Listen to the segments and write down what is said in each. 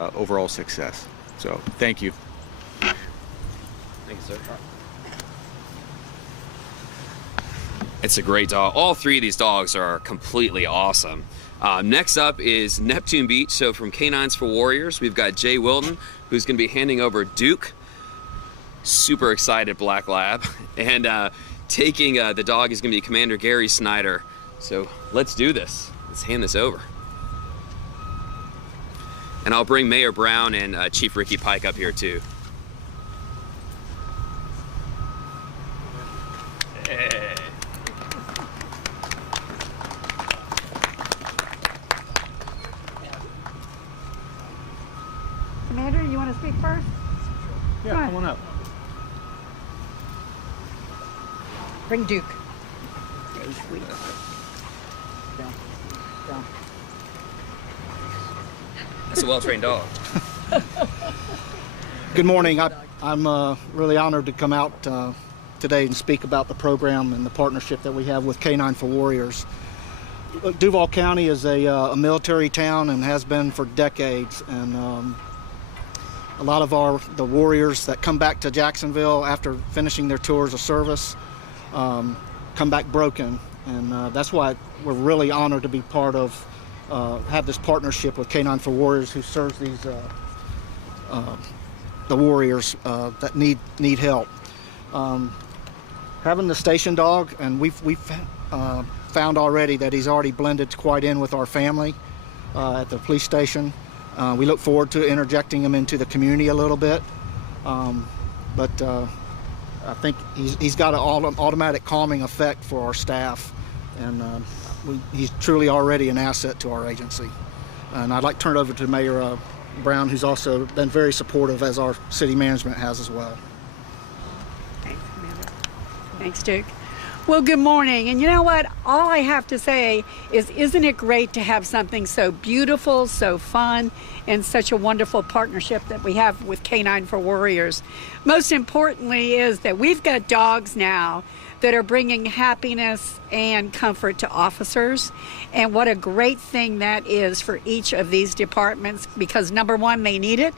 overall success. So thank you. Thank you, sir. It's a great dog. All three of these dogs are completely awesome. Next up is Neptune Beach. So from K9s for Warriors, we've got Jay Wilton, who's going to be handing over Duke. Super excited Black Lab. And taking the dog is going to be Commander Gary Snyder. So let's do this. Let's hand this over. And I'll bring Mayor Brown and Chief Ricky Pike up here too. Hey. Commander, you want to speak first? Yeah, come on up. Bring Duke. Very sweet. Down. Down. That's a well-trained dog. Good morning. I'm really honored to come out today and speak about the program and the partnership that we have with K9 for Warriors. Look, Duval County is a military town and has been for decades, and a lot of the warriors that come back to Jacksonville after finishing their tours of service come back broken, and that's why we're really honored to be part of have this partnership with K9 for Warriors, who serves these the warriors that need help. Having the station dog, and we've found already that he's already blended quite in with our family at the police station. We look forward to interjecting him into the community a little bit, but I think he's got an automatic calming effect for our staff, and he's truly already an asset to our agency. And I'd like to turn it over to Mayor Brown, who's also been very supportive, as our city management has as well. Thanks, Commander. Thanks, Duke. Well, good morning. And you know what? All I have to say is, isn't it great to have something so beautiful, so fun, and such a wonderful partnership that we have with K9 for Warriors? Most importantly is that we've got dogs now that are bringing happiness and comfort to officers. And what a great thing that is for each of these departments, because number one, they need it.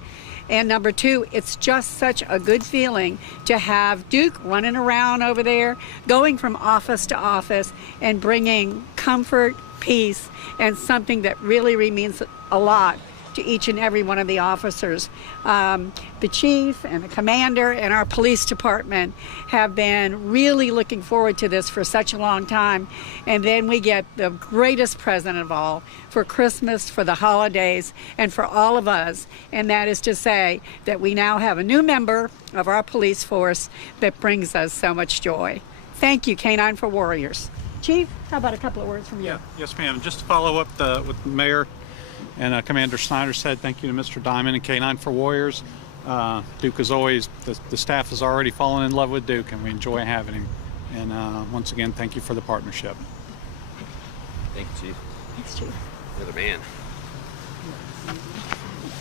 And number two, it's just such a good feeling to have Duke running around over there, going from office to office and bringing comfort, peace, and something that really means a lot to each and every one of the officers. The chief and the commander and our police department have been really looking forward to this for such a long time. And then we get the greatest present of all for Christmas, for the holidays, and for all of us. And that is to say that we now have a new member of our police force that brings us so much joy. Thank you, K9 for Warriors. Chief, how about a couple of words from you? Yeah, yes, ma'am. Just to follow up with the mayor and Commander Snyder said, thank you to Mr. Diamond and K9 for Warriors. Duke is always, the staff has already fallen in love with Duke, and we enjoy having him. And once again, thank you for the partnership. Thank you, Chief. Thanks, Chief. You're the man.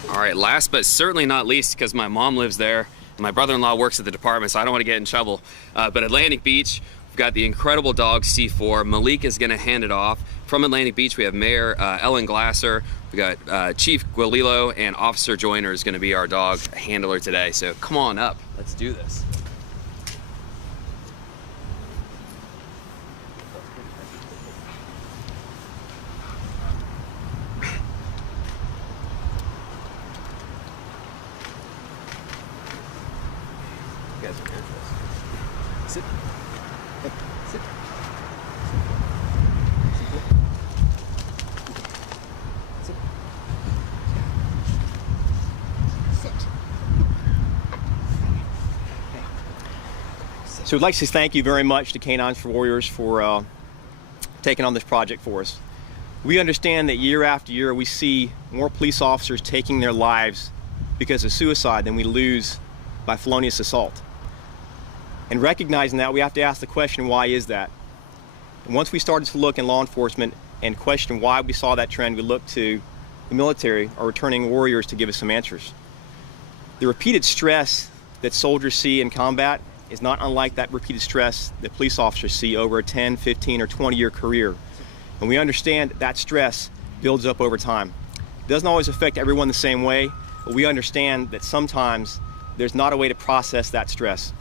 All right, last but certainly not least, because my mom lives there and my brother-in-law works at the department, so I don't want to get in trouble. But Atlantic Beach, we've got the incredible dog C4. Malik is going to hand it off. From Atlantic Beach, we have Mayor Ellen Glasser. We got Chief Guililo, and Officer Joyner is going to be our dog handler today. So come on up. Let's do this. You guys are interesting. Sit. Sit. So we'd like to say thank you very much to K9s for Warriors for taking on this project for us. We understand that year after year we see more police officers taking their lives because of suicide than we lose by felonious assault. And recognizing that, we have to ask the question, why is that? And once we started to look in law enforcement and question why we saw that trend, we looked to the military, our returning warriors, to give us some answers. The repeated stress that soldiers see in combat is not unlike that repeated stress that police officers see over a 10, 15, or 20-year career. And we understand that stress builds up over time. It doesn't always affect everyone the same way, but we understand that sometimes there's not a way to process that stress.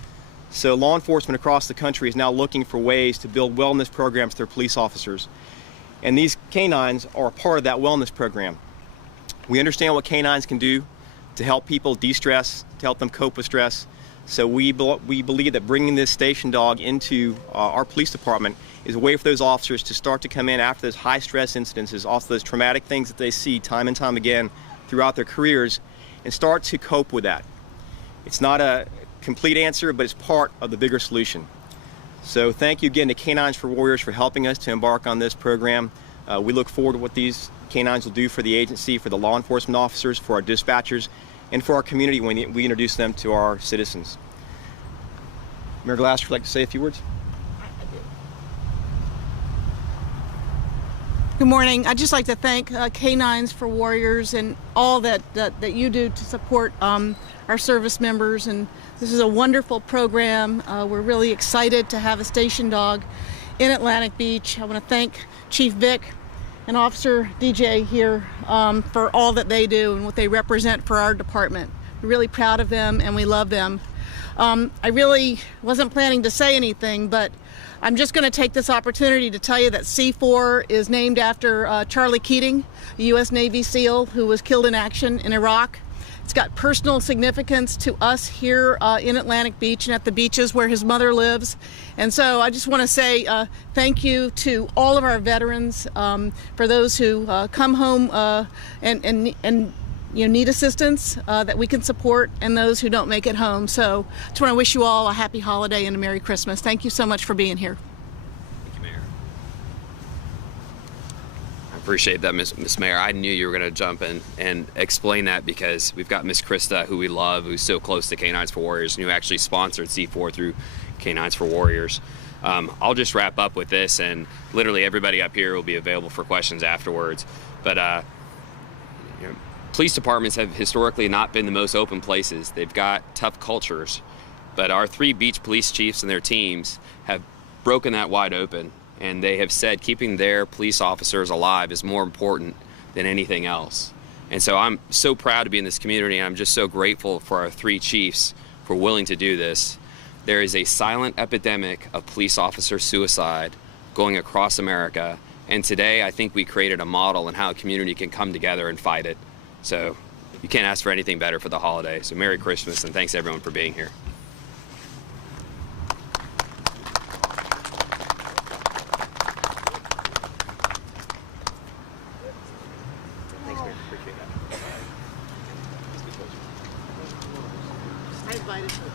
So law enforcement across the country is now looking for ways to build wellness programs for their police officers. And these K9s are a part of that wellness program. We understand what K9s can do to help people de-stress, to help them cope with stress. So we believe that bringing this station dog into our police department is a way for those officers to start to come in after those high stress incidences, off those traumatic things that they see time and time again throughout their careers, and start to cope with that. It's not a complete answer, but it's part of the bigger solution. So thank you again to K9s for Warriors for helping us to embark on this program. We look forward to what these K9s will do for the agency, for the law enforcement officers, for our dispatchers, and for our community when we introduce them to our citizens. Mayor Glasser, would you like to say a few words? Good morning. I'd just like to thank K9s for Warriors and all that you do to support our service members. And this is a wonderful program. We're really excited to have a station dog in Atlantic Beach. I want to thank Chief Vic and Officer DJ here for all that they do and what they represent for our department. We're really proud of them and we love them. I really wasn't planning to say anything, but I'm just going to take this opportunity to tell you that C4 is named after Charlie Keating, a U.S. Navy SEAL who was killed in action in Iraq. It's got personal significance to us here in Atlantic Beach and at the beaches where his mother lives. And so I just want to say thank you to all of our veterans, for those who come home and need assistance that we can support, and those who don't make it home. So I just want to wish you all a happy holiday and a Merry Christmas. Thank you so much for being here. Thank you, Mayor. I appreciate that, Miss Mayor. I knew you were going to jump in and explain that, because we've got Miss Krista, who we love, who's so close to K9s for Warriors, and who actually sponsored C4 through K9s for Warriors. I'll just wrap up with this, and literally everybody up here will be available for questions afterwards. But police departments have historically not been the most open places. They've got tough cultures, but our 3 beach police chiefs and their teams have broken that wide open, and they have said keeping their police officers alive is more important than anything else. And so I'm so proud to be in this community, and I'm just so grateful for our 3 chiefs for willing to do this. There is a silent epidemic of police officer suicide going across America, and today I think we created a model in how a community can come together and fight it. So you can't ask for anything better for the holiday. So Merry Christmas, and thanks everyone for being here. Thanks, Mayor. Appreciate that. I invited her.